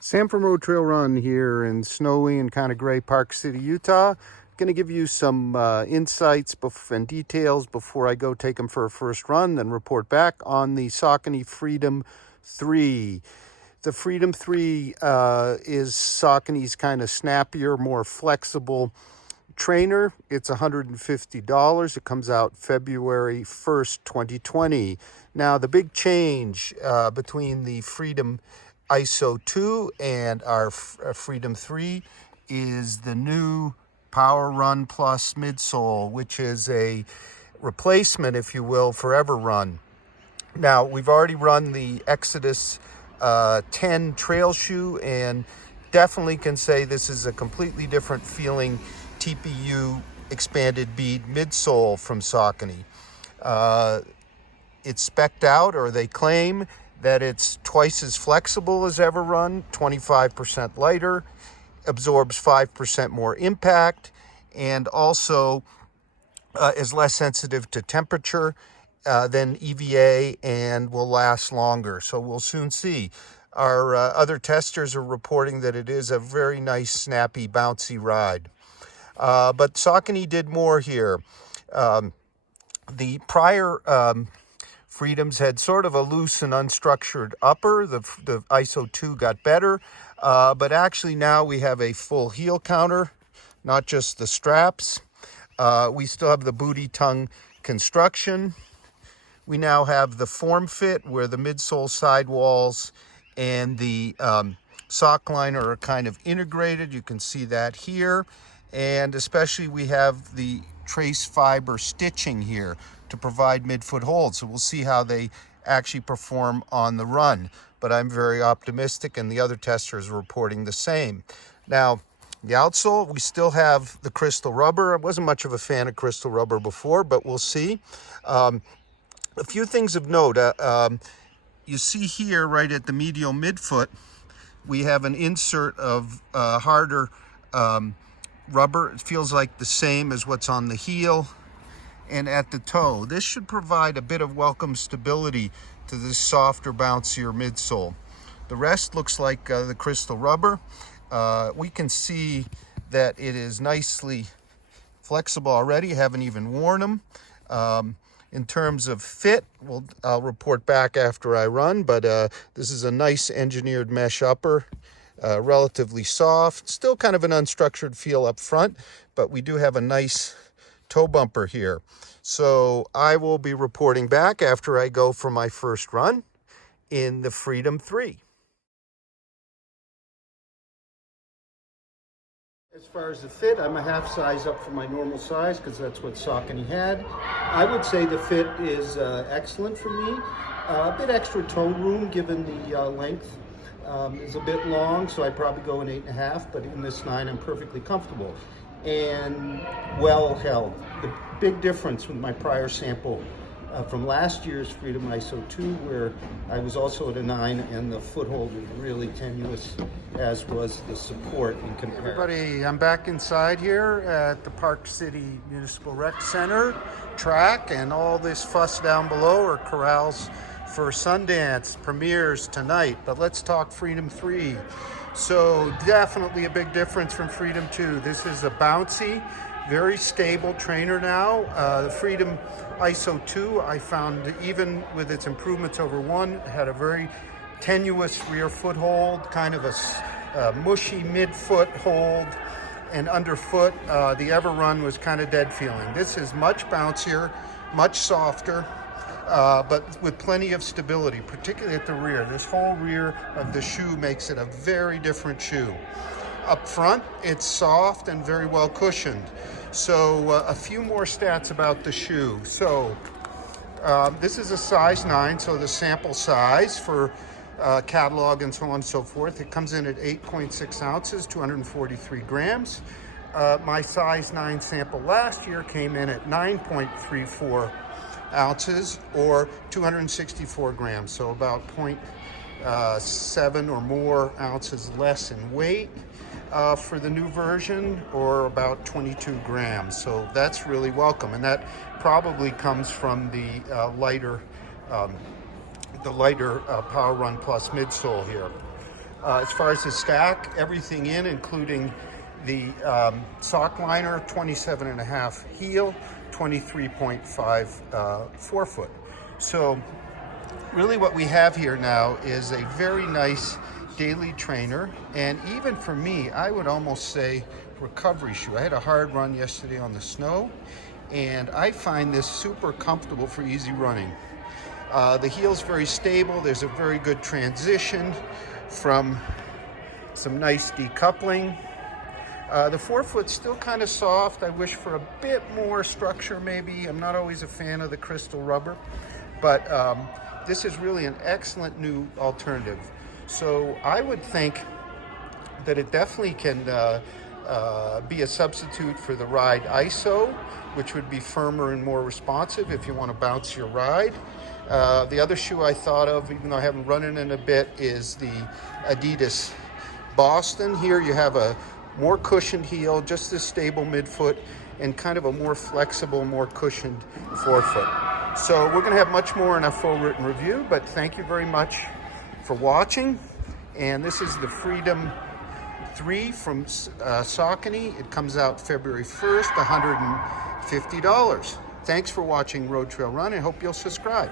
Sanford Road Trail Run here in snowy and kind of gray Park City, Utah. Going to give you some insights and details before I go take them for a first run, then report back on the Saucony Freedom 3. The Freedom 3 is Saucony's kind of snappier, more flexible trainer. It's $150. It comes out February 1st, 2020. Now, the big change between the Freedom ISO 2 and our Freedom 3 is the new Power Run Plus midsole, which is a replacement, if you will, for Ever Run. Now, we've already run the Exodus 10 trail shoe and definitely can say this is a completely different feeling TPU expanded bead midsole from Saucony. It's spec'd out, or they claim that it's twice as flexible as Ever Run, 25% lighter, absorbs 5% more impact, and also is less sensitive to temperature than EVA and will last longer. So we'll soon see. Our other testers are reporting that it is a very nice, snappy, bouncy ride. But Saucony did more here. The prior Freedoms had sort of a loose and unstructured upper. The ISO 2 got better, but actually now we have a full heel counter, not just the straps. We still have the booty tongue construction. We now have the form fit where the midsole sidewalls and the sock liner are kind of integrated. You can see that here. And especially we have the trace fiber stitching here to provide midfoot hold. So we'll see how they actually perform on the run. But I'm very optimistic, and the other testers are reporting the same. Now, the outsole, we still have the crystal rubber. I wasn't much of a fan of crystal rubber before, but we'll see. A few things of note. You see here right at the medial midfoot, we have an insert of harder rubber. It feels like the same as what's on the heel and at the toe. This should provide a bit of welcome stability to this softer, bouncier midsole. The rest looks like the crystal rubber. We can see that it is nicely flexible already. I haven't even worn them. In terms of fit, I'll report back after I run, but this is a nice engineered mesh upper. Relatively soft, still kind of an unstructured feel up front, but we do have a nice toe bumper here. So I will be reporting back after I go for my first run in the Freedom 3. As far as the fit, I'm a half size up from my normal size because that's what Saucony had. I would say the fit is excellent for me. A bit extra toe room given the length. Is a bit long, so I'd probably go an 8.5, but in this 9 I'm perfectly comfortable and well held. The big difference with my prior sample from last year's Freedom ISO 2, where I was also at a 9 and the foothold was really tenuous, as was the support in comparison. Everybody, I'm back inside here at the Park City Municipal Rec Center track, and all this fuss down below are corrals for Sundance premieres tonight. But let's talk Freedom 3. So definitely a big difference from Freedom 2. This is a bouncy, very stable trainer now. The Freedom ISO 2, I found, even with its improvements over 1, had a very tenuous rear foothold, kind of a mushy midfoot hold, and underfoot, the Ever Run was kind of dead feeling. This is much bouncier, much softer, but with plenty of stability, particularly at the rear. This whole rear of the shoe makes it a very different shoe. Up front, it's soft and very well cushioned. So a few more stats about the shoe. So this is a size 9, so the sample size for catalog and so on and so forth. It comes in at 8.6 ounces, 243 grams. My size 9 sample last year came in at 9.34 ounces or 264 grams, so about 0.7 or more ounces less in weight for the new version, or about 22 grams. So that's really welcome, and that probably comes from the lighter Power Run Plus midsole here. As far as the stack, everything in, including the sock liner, 27.5 heel, 23.5 forefoot. So really what we have here now is a very nice daily trainer, and even for me, I would almost say recovery shoe. I had a hard run yesterday on the snow, and I find this super comfortable for easy running. The heel's very stable. There's a very good transition from some nice decoupling. The forefoot's still kind of soft. I wish for a bit more structure maybe. I'm not always a fan of the crystal rubber, but this is really an excellent new alternative. So I would think that it definitely can be a substitute for the Ride ISO, which would be firmer and more responsive if you want to bounce your ride. The other shoe I thought of, even though I haven't run it in a bit, is the Adidas Boston. Here you have a more cushioned heel, just as stable midfoot, and kind of a more flexible, more cushioned forefoot. So we're going to have much more in a full written review, but thank you very much for watching. And this is the Freedom 3 from Saucony. It comes out February 1st, $150. Thanks for watching Road Trail Run. I hope you'll subscribe.